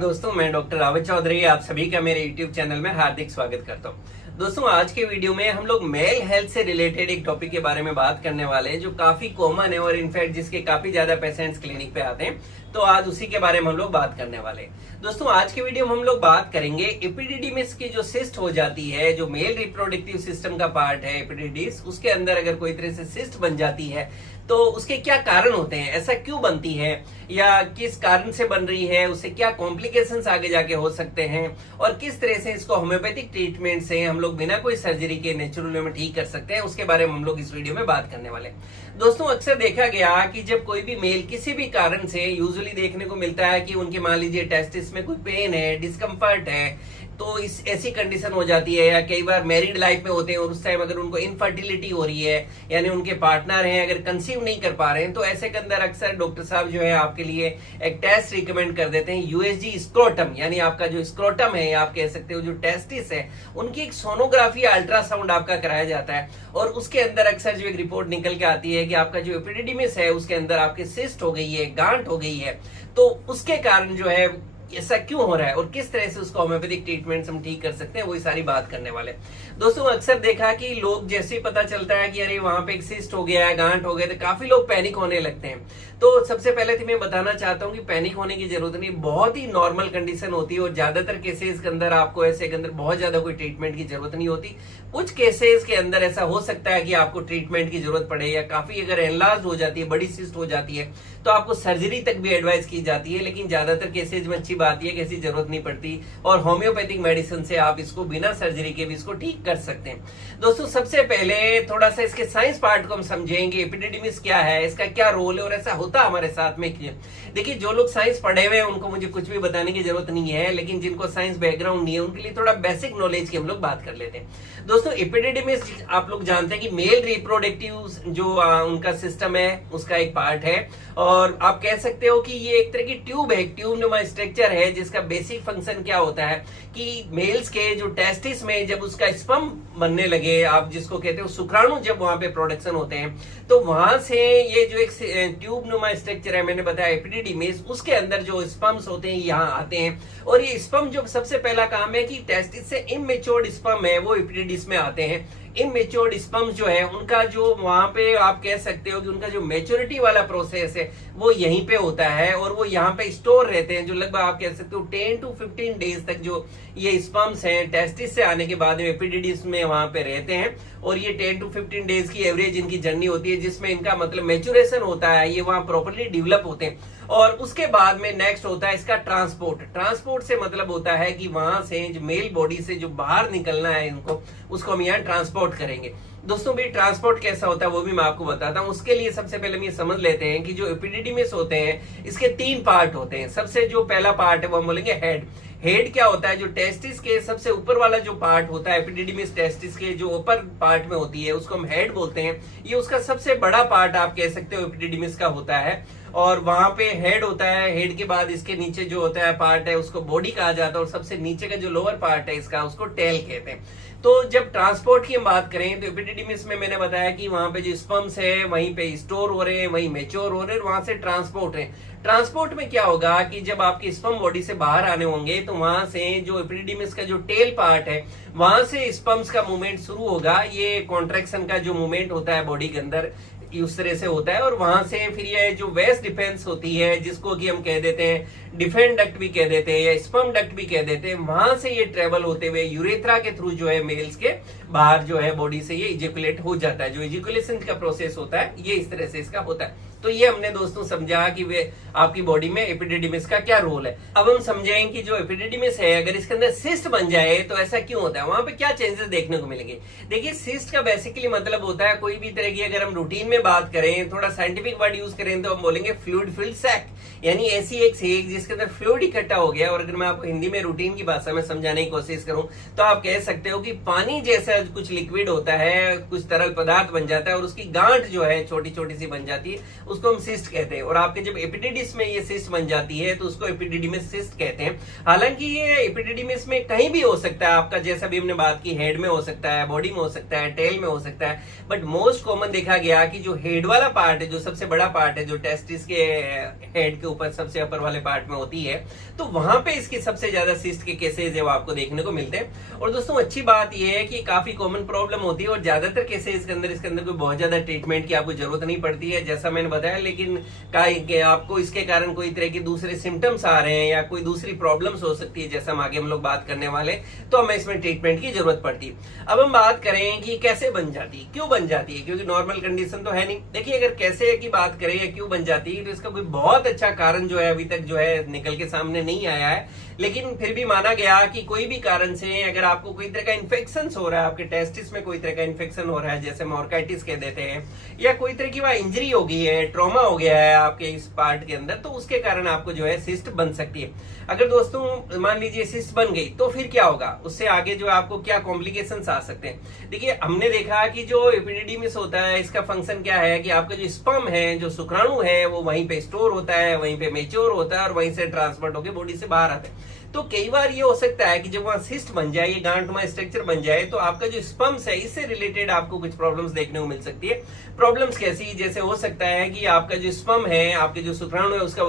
दोस्तों, मैं डॉक्टर रावत चौधरी आप सभी का मेरे YouTube चैनल में हार्दिक स्वागत करता हूं। दोस्तों, आज के वीडियो में हम लोग मेल हेल्थ से रिलेटेड एक टॉपिक के बारे में बात करने वाले हैं जो काफी कॉमन है और इनफैक्ट जिसके काफी ज्यादा पेशेंट्स क्लिनिक पे आते हैं। तो आज उसी के बारे में हम लोग बात करने वाले हैं। दोस्तों, आज के वीडियो में हम लोग बात करेंगे एपिडिडिमिस की जो सिस्ट हो जाती है, जो मेल रिप्रोडक्टिव सिस्टम का पार्ट है एपिडिडिस, उसके अंदर अगर कोई तरह से सिस्ट बन जाती है तो उसके क्या कारण होते हैं, ऐसा क्यों बनती है या किस कारण से बन रही है, उससे क्या कॉम्प्लिकेशंस आगे जाके हो सकते हैं और किस तरह से इसको होम्योपैथिक ट्रीटमेंट से हम लोग बिना कोई सर्जरी के नेचुरल वे में ठीक कर सकते हैं, उसके बारे में हम लोग इस वीडियो में बात करने वाले हैं। दोस्तों, अक्सर देखा गया कि जब कोई भी मेल किसी भी कारण से यूजुअली देखने को मिलता है कि उनके मान लीजिए टेस्टिस में कोई पेन है, डिस्कम्फर्ट है, तो इस ऐसी कंडीशन हो जाती है, या कई बार मैरिड लाइफ में होते हैं और उस टाइम अगर उनको इनफर्टिलिटी हो रही है यानी उनके पार्टनर हैं अगर कंसीव नहीं कर पा रहे हैं, तो ऐसे के अंदर अक्सर डॉक्टर साहब जो है आपके लिए एक टेस्ट रिकमेंड कर देते हैं, यूएसजी स्क्रोटम, यानी आपका जो स्क्रोटम है या आप कह सकते हो जो टेस्टिस है उनकी एक सोनोग्राफी अल्ट्रासाउंड आपका कराया जाता है और उसके अंदर अक्सर जो एक रिपोर्ट निकल के आती है कि आपका जो एपिडिडिमिस है उसके अंदर आपके सिस्ट हो गई है, गांठ हो गई है। तो उसके कारण जो है ऐसा क्यों हो रहा है और किस तरह से उसको होम्योपैथिक ट्रीटमेंट हम ठीक कर सकते हैं, वही सारी बात करने वाले। दोस्तों, अक्सर देखा कि लोग जैसे ही पता चलता है कि अरे वहां पे एक सिस्ट हो गया है, गांठ हो गया, तो काफी लोग पैनिक होने लगते हैं। तो सबसे पहले तो मैं बताना चाहता हूं कि पैनिक होने की जरूरत नहीं, बहुत ही नॉर्मल कंडीशन होती है और ज्यादातर केसेस के अंदर आपको ऐसे के अंदर बहुत ज्यादा कोई ट्रीटमेंट की जरूरत नहीं होती। कुछ केसेस के अंदर ऐसा हो सकता है कि आपको ट्रीटमेंट की जरूरत पड़े या काफी अगर एनलार्ज हो जाती है, बड़ी सिस्ट हो जाती है, तो आपको सर्जरी तक भी एडवाइस की जाती है। लेकिन ज्यादातर केसेज में अच्छी बात यह कि ऐसी जरूरत नहीं पड़ती और होम्योपैथिक मेडिसिन से आप इसको बिना सर्जरी के भी इसको ठीक कर सकते हैं। दोस्तों, सबसे पहले थोड़ा सा इसके साइंस पार्ट को हम समझेंगे, एपिडिडिमिस क्या है, इसका क्या रोल है और ऐसा होता हमारे साथ में क्यों। देखिए, जो लोग साइंस पढ़े हुए हैं उनको मुझे कुछ भी बताने की जरूरत नहीं है, लेकिन जिनको साइंस बैकग्राउंड नहीं है उनके लिए थोड़ा बेसिक नॉलेज की हम लोग बात कर लेते हैं। दोस्तों, एपिडिडिमिस आप लोग जानते हैं कि मेल रिप्रोडक्टिव जो उनका सिस्टम है उसका एक पार्ट है और आप कह सकते हो कि ये एक तरह की ट्यूब है, ट्यूब नुमा स्ट्रक्चर है जिसका बेसिक फंक्शन क्या होता है कि मेल्स के जो टेस्टिस में जब उसका स्पर्म बनने लगे, आप जिसको कहते हो शुक्राणु, जब वहां पे प्रोडक्शन होते हैं तो वहां से ये जो एक ट्यूब नुमा स्ट्रक्चर है, मैंने बताया एपिडिडिमिस, उसके अंदर जो स्पर्म्स होते हैं यहाँ आते हैं और ये स्पर्म जो सबसे पहला काम है कि टेस्टिस से इमेच्योर्ड स्पर्म है वो एपिडिडिमिस में आते हैं। इमेच्योर्ड स्पर्म्स जो है उनका जो वहां पे आप कह सकते हो कि उनका जो मैच्योरिटी वाला प्रोसेस है वो यहीं पे होता है और वो यहाँ पे स्टोर रहते हैं, जो लगभग आप कह सकते हो 10 to 15 डेज तक जो ये स्पर्म्स हैं टेस्टिस से आने के बाद में एपिडिडिमिस में वहां पे रहते हैं और ये 10 to 15 डेज की एवरेज इनकी जर्नी होती है जिसमें इनका मतलब मैच्योरेशन होता है, ये वहां प्रॉपर्ली डेवलप होते हैं और उसके बाद में नेक्स्ट होता है इसका ट्रांसपोर्ट। ट्रांसपोर्ट से मतलब होता है कि वहां से जो मेल बॉडी से जो बाहर निकलना है इनको, उसको हम यहाँ ट्रांसपोर्ट करेंगे। दोस्तों, भी ट्रांसपोर्ट कैसा होता है वो भी मैं आपको बताता हूँ। उसके लिए सबसे पहले हम ये समझ लेते हैं कि जो एपिडिडिमिस होते हैं इसके 3 पार्ट होते हैं। सबसे जो पहला पार्ट है वो हम बोलेंगे हेड। हेड क्या होता है, जो टेस्टिस के सबसे ऊपर वाला जो पार्ट होता है, एपिडिडिमिस टेस्टिस के जो ऊपर पार्ट में होती है उसको हम हेड बोलते हैं। ये उसका सबसे बड़ा पार्ट आप कह सकते हो एपिडिडिमिस का होता है और वहां पे हेड होता है। हेड के बाद इसके नीचे जो होता है पार्ट है उसको बॉडी कहा जाता है और सबसे नीचे का जो लोअर पार्ट है इसका उसको टेल कहते हैं। तो जब ट्रांसपोर्ट की हम बात करें तो एपिडिडिमिस में मैंने बताया कि वहां पे जो स्पर्म्स है वहीं पे स्टोर हो रहे हैं, वहीं मैच्योर हो रहे हैं, वहां से ट्रांसपोर्ट है। ट्रांसपोर्ट में क्या होगा कि जब आपके स्पर्म बॉडी से बाहर आने होंगे तो वहां से जो एपिडिडिमिस का जो टेल पार्ट है वहां से स्पर्म्स का मूवमेंट शुरू होगा। ये कॉन्ट्रैक्शन का जो मूवमेंट होता है बॉडी के अंदर उस तरह से होता है और वहां से फिर ये जो वेस्ट डिफेंस होती है जिसको कि हम कह देते हैं डिफेंड डक्ट भी कह देते हैं या स्पर्म डक्ट भी कह देते हैं, वहां से ये ट्रेवल होते हुए यूरेथ्रा के थ्रू जो है मेल्स के बाहर जो है बॉडी से ये इजेकुलेट हो जाता है। जो इजेकुलेशन का प्रोसेस होता है ये इस तरह से इसका होता है। तो ये हमने दोस्तों समझा कि वे आपकी बॉडी में एपिडिडिमिस का क्या रोल है। अब हम समझेंगे कि जो एपिडिडिमिस है अगर इसके अंदर सिस्ट बन जाए तो ऐसा क्यों होता है, वहां पे क्या चेंजेस देखने को मिलेंगे। देखिए, सिस्ट का बेसिकली मतलब होता है कोई भी तरह की, अगर हम रूटीन में बात करें, थोड़ा साइंटिफिक वर्ड यूज करें तो हम बोलेंगे फ्लूइड फिल्ड सैक, यानी ऐसी एक सेक जिसके अंदर फ्लूइड इकट्ठा हो गया। और अगर मैं आपको हिंदी में रूटीन की भाषा में समझाने की कोशिश करूं तो आप कह सकते हो कि पानी जैसा कुछ लिक्विड होता है, कुछ तरल पदार्थ बन जाता है और उसकी गांठ जो है छोटी छोटी सी बन जाती है, उसको हम सिस्ट कहते हैं। और आपके जब एपिडिडिमिस में ये सिस्ट बन जाती है तो उसको एपिडिडिमिस सिस्ट कहते हैं। हालांकि ये एपिडिडिमिस में कहीं भी हो सकता है आपका, जैसा भी हमने बात की, हेड में हो सकता है, बॉडी में हो सकता है, टेल में हो सकता है, बट मोस्ट कॉमन देखा गया कि जो हेड वाला पार्ट है, जो सबसे बड़ा पार्ट है, जो टेस्टिस के हेड के ऊपर सबसे अपर वाले पार्ट में होती है, तो वहां पे इसकी सबसे ज्यादा सिस्ट के केसेज है वो आपको देखने को मिलते हैं। और दोस्तों अच्छी बात यह है कि काफी कॉमन प्रॉब्लम होती है और ज्यादातर केसेज के अंदर इसके अंदर कोई बहुत ज्यादा ट्रीटमेंट की आपको जरूरत नहीं पड़ती है, जैसा मैंने बताया। लेकिन आपको इसके कारण कोई तरह के दूसरे सिम्टम्स आ रहे हैं या कोई दूसरी प्रॉब्लम्स हो सकती है, जैसा हम आगे लोग बात करने वाले, तो हमें इसमें ट्रीटमेंट की जरूरत पड़ती है। अब हम बात करें कि कैसे बन जाती है, क्यों बन जाती है, क्योंकि नॉर्मल कंडीशन तो है नहीं। देखिए अगर कैसे की बात करें या क्यों बन जाती है, तो इसका कोई बहुत अच्छा कारण जो है अभी तक जो है निकल के सामने नहीं आया है। लेकिन फिर भी माना गया कि कोई भी कारण से अगर आपको कोई तरह का इन्फेक्शन हो रहा है, आपके टेस्टिस में कोई तरह का इन्फेक्शन हो रहा है, जैसे ऑर्काइटिस कह देते हैं, या कोई तरह की वहां इंजरी हो गई है, ट्रॉमा हो गया है आपके इस पार्ट के अंदर, तो उसके कारण आपको जो है सिस्ट बन सकती है। अगर दोस्तों मान लीजिए सिस्ट बन गई तो फिर क्या होगा, उससे आगे जो आपको क्या कॉम्प्लिकेशंस आ सकते हैं। देखिए हमने देखा कि जो एपिडिडिमिस होता है इसका फंक्शन क्या है कि आपका जो स्पर्म है, जो शुक्राणु है, वो वहीं पे स्टोर होता है, वहीं पे मेच्योर होता है और वहीं से ट्रांसफर होकर बॉडी से बाहर आता है। तो कई बार ये हो सकता है कि जब वहां सिस्ट बन जाए, ये गांठनुमा स्ट्रक्चर बन जाए, तो आपका जो स्पर्म्स है इससे रिलेटेड आपको कुछ प्रॉब्लम्स देखने को मिल सकती है। प्रॉब्लम्स कैसी, जैसे हो सकता है कि आपका जो स्पर्म है, आपके जो शुक्राणु है, उसका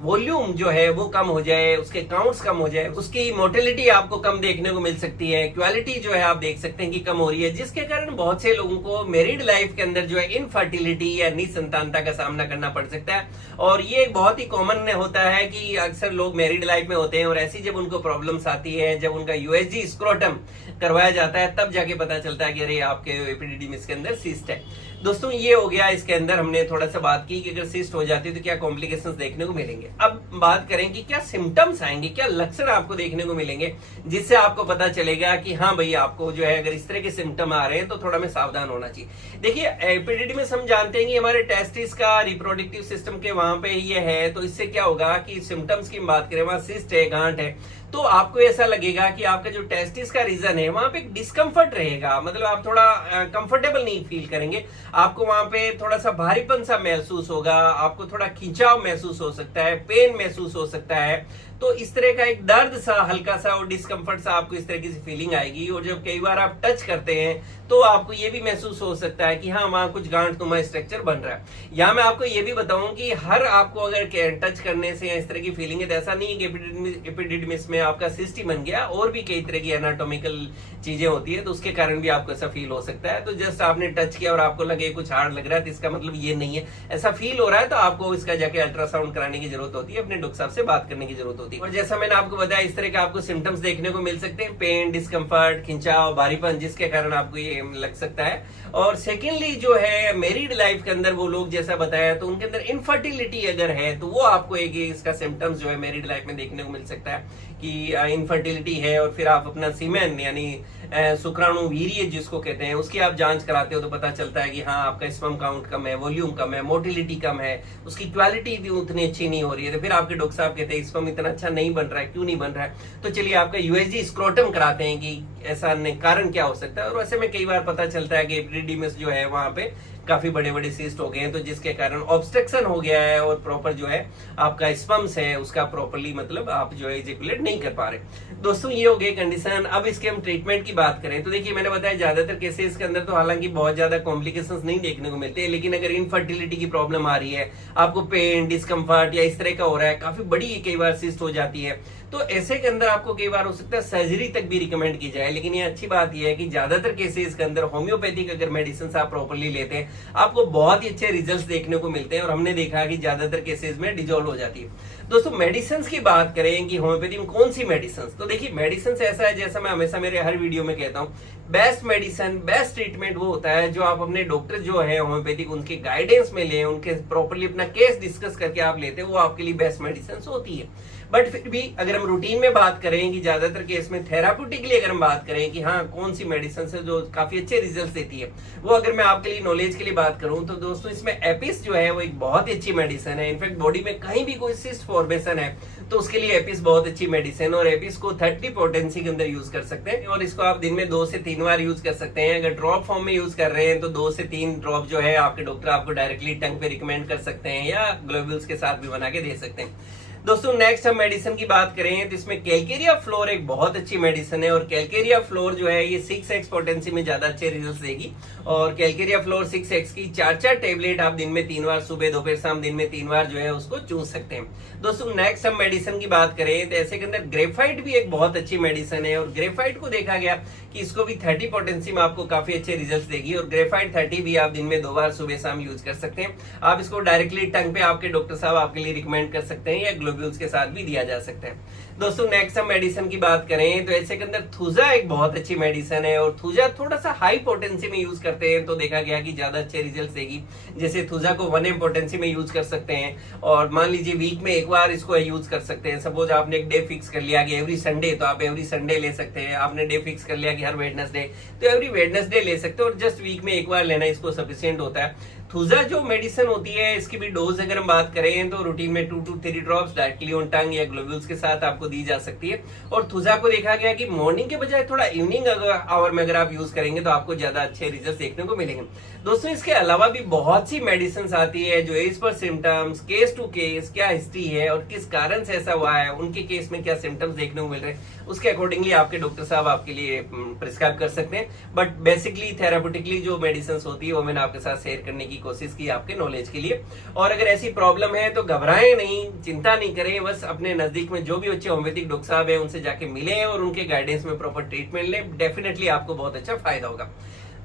वॉल्यूम जो है वो कम हो जाए, उसके काउंट्स कम हो जाए, उसकी मोटिलिटी आपको कम देखने को मिल सकती है, क्वालिटी जो है आप देख सकते हैं कि कम हो रही है, जिसके कारण बहुत से लोगों को मैरिड लाइफ के अंदर जो है इनफर्टिलिटी या निसंतानता का सामना करना पड़ सकता है। और ये बहुत ही कॉमन होता है कि अक्सर लोग मैरिड लाइफ में होते हैं और ऐसी जब उनको प्रॉब्लम्स आती है, जब उनका यूएसजी स्क्रोटम करवाया जाता है, तब जाके पता चलता है कि अरे आपके एपिडिडिमिस के अंदर सिस्ट है। दोस्तों ये हो गया, इसके अंदर हमने थोड़ा सा बात की कि अगर सिस्ट हो जाती है तो क्या कॉम्प्लिकेशंस देखने को मिलेंगे। अब बात करें कि क्या सिम्टम्स आएंगे, क्या लक्षण आपको देखने को मिलेंगे, जिससे आपको पता चलेगा कि हाँ भाई आपको जो है अगर इस तरह के सिम्टम आ रहे हैं तो थोड़ा में सावधान होना चाहिए। देखिए एपिडिडिमिस हम जानते हैं कि हमारे टेस्टिस का रिप्रोडक्टिव सिस्टम के वहां पे ये है, तो इससे क्या होगा कि सिम्टम्स की बात करें, वहां सिस्ट है, गांठ है, तो आपको ऐसा लगेगा कि आपका जो टेस्टिस का रीजन है वहां पे डिस्कम्फर्ट रहेगा, मतलब आप थोड़ा कंफर्टेबल नहीं फील करेंगे, आपको वहां पे थोड़ा सा भारीपन सा महसूस होगा, आपको थोड़ा खिंचाव महसूस हो सकता है, पेन महसूस हो सकता है। तो इस तरह का एक दर्द सा, हल्का सा और डिस्कम्फर्ट सा आपको इस तरह की फीलिंग आएगी। और जब कई बार आप टच करते हैं तो आपको ये भी महसूस हो सकता है कि हाँ वहां कुछ गांठनुमा स्ट्रक्चर बन रहा है। यहाँ मैं आपको ये भी बताऊं कि हर आपको अगर टच करने से इस तरह की फीलिंग है, तो ऐसा नहीं है कि एपिडिडिमिस में आपका सिस्ट ही बन गया, और भी कई तरह की एनाटॉमिकल चीजें होती है, तो उसके कारण भी आपको ऐसा फील हो सकता है। तो जस्ट आपने टच किया और आपको लगे कुछ हार्ड लग रहा है, तो इसका मतलब ये नहीं है। ऐसा फील हो रहा है तो आपको इसका जाके अल्ट्रासाउंड कराने की जरूरत होती है, अपने डॉक्टर साहब से बात करने की जरूरत होती है। और जैसा मैंने आपको बताया, इस तरह के आपको सिम्टम्स देखने को मिल सकते हैं, पेन, डिस्कम्फर्ट, खिंचाव, भारीपन, जिसके कारण आपको ये लग सकता है। और सेकेंडली जो है मैरिड लाइफ के अंदर वो लोग जैसा बताया, तो उनके अंदर इनफर्टिलिटी अगर है तो वो आपको एक इसका सिम्टम्स जो है मैरिड लाइफ में देखने को मिल सकता है कि इनफर्टिलिटी है। और फिर आप अपना सीमेन यानी शुक्राणु वीर्य जिसको कहते हैं, उसकी आप जांच कराते हो तो पता चलता है कि हाँ आपका स्पर्म काउंट कम है, वॉल्यूम कम है, मोटिलिटी कम है, उसकी क्वालिटी भी उतनी अच्छी नहीं हो रही है। तो फिर आपके डॉक्टर साहब कहते हैं स्पर्म इतना अच्छा नहीं बन रहा है, क्यों नहीं बन रहा है, तो चलिए आपका यूएसजी स्क्रोटम कराते हैं कि ऐसा कारण क्या हो सकता है। और वैसे में कई बार पता चलता है कि एपिडिडिमिस जो है वहां पे काफी बड़े बड़े सिस्ट हो गए हैं, तो जिसके कारण ऑब्स्ट्रक्शन हो गया है और प्रॉपर जो है आपका स्पर्म्स है उसका प्रॉपर्ली मतलब आप जो है इजैकुलेट नहीं कर पा रहे। दोस्तों ये हो गई कंडीशन। अब इसके हम ट्रीटमेंट की बात करें तो देखिए मैंने बताया ज्यादातर केसेस के अंदर तो हालांकि बहुत ज्यादा कॉम्प्लिकेशंस नहीं देखने को मिलते, लेकिन अगर इनफर्टिलिटी की प्रॉब्लम आ रही है, आपको पेन, डिस्कम्फर्ट या इस तरह का हो रहा है, काफी बड़ी कई बार सिस्ट हो जाती है, तो ऐसे के अंदर आपको कई बार हो सकता है सर्जरी तक भी रिकमेंड की जाए। लेकिन ये अच्छी बात यह है कि ज्यादातर केसेस के अंदर होम्योपैथिक अगर मेडिसिन आप प्रॉपर्ली लेते हैं आपको बहुत ही अच्छे रिजल्ट्स देखने को मिलते हैं, और हमने देखा कि ज्यादातर केसेस में डिजोल्व हो जाती है। दोस्तों मेडिसिन की बात करें कि होम्योपैथी में कौन सी मेडिसिन, तो देखिए मेडिसिन ऐसा है, जैसा मैं हमेशा मेरे हर वीडियो में कहता हूँ, बेस्ट मेडिसिन, बेस्ट ट्रीटमेंट वो होता है जो आप अपने डॉक्टर जो है होम्योपैथिक उनके गाइडेंस में लें, उनके प्रॉपर्ली अपना केस डिस्कस करके आप लेते हैं, वो आपके लिए बेस्ट मेडिसिन होती है। बट फिर भी अगर हम रूटीन में बात करें कि ज्यादातर केस में थेराप्यूटिकली अगर हम बात करें कि हाँ कौन सी मेडिसिन है जो काफी अच्छे रिजल्ट देती है, वो अगर मैं आपके लिए नॉलेज के लिए बात करूं तो दोस्तों इसमें एपिस जो है वो एक बहुत ही अच्छी मेडिसिन है। इनफैक्ट बॉडी में कहीं भी कोई सिस्ट फॉर्मेशन है तो उसके लिए एपिस बहुत अच्छी मेडिसिन, और एपिस को 30 पोटेंसी के अंदर यूज कर सकते हैं, और इसको आप दिन में 2 से 3 बार यूज कर सकते हैं। अगर ड्रॉप फॉर्म में यूज कर रहे हैं तो 2 से 3 ड्रॉप जो है आपके डॉक्टर आपको डायरेक्टली टंग पे रिकमेंड कर सकते हैं, या ग्लोबुल्स के साथ भी बना के दे सकते हैं। दोस्तों नेक्स्ट हम मेडिसिन की बात करें तो इसमें कैलकेरिया फ्लोर एक बहुत अच्छी मेडिसिन है, और कैलकेरिया फ्लोर जो है ये 6x पोटेंसी में ज्यादा अच्छे रिजल्ट देगी। और कैलकेरिया फ्लोर 6x की 4 टेबलेट आप दिन में 3 बार, सुबह दोपहर शाम दिन में 3 बार जो है उसको चूस सकते हैं। दोस्तों नेक्स्ट हम मेडिसिन की बात करें तो ऐसे के अंदर ग्रेफाइट भी एक बहुत अच्छी मेडिसिन है, और ग्रेफाइट को देखा गया कि इसको भी 30 पोटेंसी में आपको काफी अच्छे रिजल्ट देगी। और ग्रेफाइट 30 भी आप दिन में 2 बार सुबह शाम यूज कर सकते हैं। आप इसको डायरेक्टली टंग पे आपके डॉक्टर साहब आपके लिए रिकमेंड कर सकते हैं, या ग्लोब्यूल्स के साथ भी दिया जा सकता है। दोस्तों नेक्स्ट हम मेडिसिन की बात करें तो ऐसे के अंदर थूजा एक बहुत अच्छी मेडिसिन है, और थूजा थोड़ा सा हाई पोटेंसी में यूज करते हैं तो देखा गया कि ज्यादा अच्छे रिजल्ट देगी। जैसे थूजा को 1m पोटेंसी में यूज कर सकते हैं, और मान लीजिए वीक में एक बार इसको यूज कर सकते हैं। सपोज आपने एक डे फिक्स कर लिया कि एवरी संडे, तो आप एवरी संडे ले सकते हैं। आपने डे फिक्स कर लिया कि हर वेडनेसडे, तो एवरी वेडनेसडे ले सकते हैं, और जस्ट वीक में एक बार लेना इसको सफिशिएंट होता है। थूजा जो मेडिसिन होती है इसकी भी डोज अगर हम बात करें तो रूटीन में 2 to 3 ड्रॉप्स डायरेक्टली ऑन टंग या ग्लोब्यूल्स के साथ आपको दी जा सकती है। और थूजा को देखा गया कि मॉर्निंग के बजाय थोड़ा इवनिंग आवर में अगर आप यूज करेंगे तो आपको ज्यादा अच्छे रिजल्ट देखने को मिलेंगे। दोस्तों इसके अलावा भी बहुत सी मेडिसिन आती है जो as per symptoms, case to case, क्या हिस्ट्री है और किस कारण से ऐसा हुआ है, उनके केस में क्या सिम्टम्स देखने को मिल रहे हैं, उसके अकॉर्डिंगली आपके डॉक्टर साहब आपके लिए प्रिस्क्राइब कर सकते हैं। बट बेसिकली थेराप्यूटिकली जो मेडिसिन होती है वो मैंने आपके साथ शेयर करने की कोशिश की आपके नॉलेज के लिए। और अगर ऐसी प्रॉब्लम है तो घबराएं नहीं, चिंता नहीं करें, बस अपने नजदीक में जो भी अच्छे होम्योपैथिक डॉक्टर साहब है उनसे जाके मिलें और उनके गाइडेंस में प्रॉपर ट्रीटमेंट लें। डेफिनेटली आपको बहुत अच्छा फायदा होगा।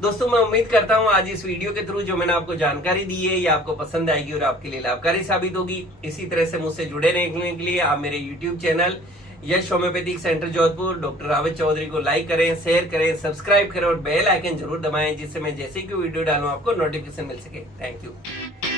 दोस्तों मैं उम्मीद करता हूं आज इस वीडियो के थ्रू जो मैंने आपको जानकारी दी है ये आपको पसंद आएगी और आपके लिए लाभकारी साबित होगी। इसी तरह से मुझसे जुड़े रहने के लिए आप मेरे YouTube channel Yash homeopathic centre Jodhpur doctor Rawat Chaudhary को लाइक करें, शेयर करें, सब्सक्राइब करें और बेल आइकन जरूर दबाएं, जिससे मैं जैसे कि वीडियो डालूं आपको नोटिफिकेशन मिल सके। Thank you.